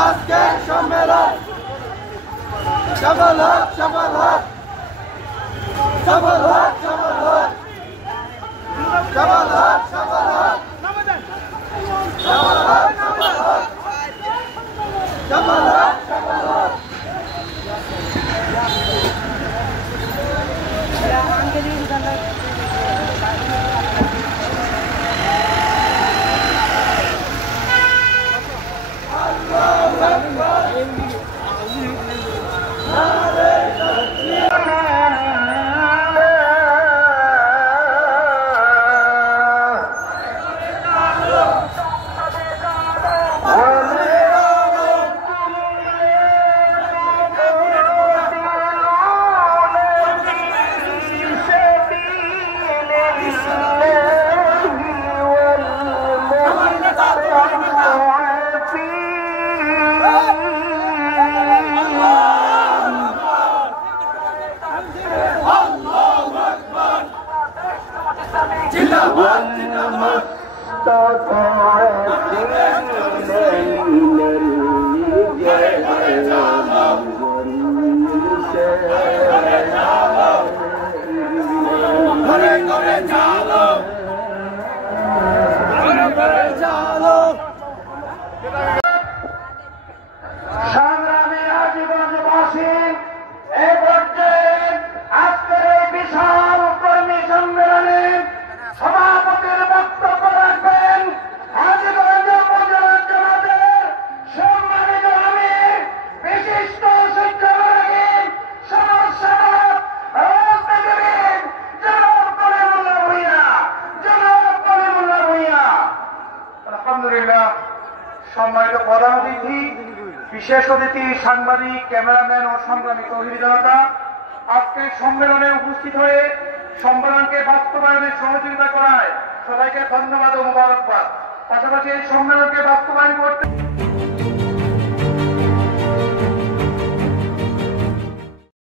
আজকে সম্মেলন সফল হোক, সফল হোক, সফল হোক, সফল হোক, সফল হোক, সফল হোক, সফল হোক, সফল হোক, সফল হোক, সফল হোক। সংগ্রামী আজীবনবাসী এই পর্যায়ে আজকের এই বিশাল কর্মী সম্মেলনে সভাপতির বক্তব্য রাখবেন হাজীগঞ্জ উপজেলা জামাতের সম্মানিত আমির বিশিষ্ট শিক্ষাবিদ সমাজসেবক রাজনীতিবিদ জনাব কলিমুল্লাহ ভূঁইয়া, জনাব কলিমুল্লাহ ভূঁইয়া। আলহামদুলিল্লাহ। সম্মানিত প্রধান অতিথি, বিশেষ অতিথি, সাংবাদিক, ক্যামেরাম্যান ও সংগ্রামী তৌহিদি জনতা, আজকের সম্মেলনে উপস্থিত হয়ে সম্মেলনকে বাস্তবায়নে সহযোগিতা করায় সবাইকে ধন্যবাদ ও মোবারকবাদ। পাশাপাশি এই সম্মেলনকে বাস্তবায়ন করতে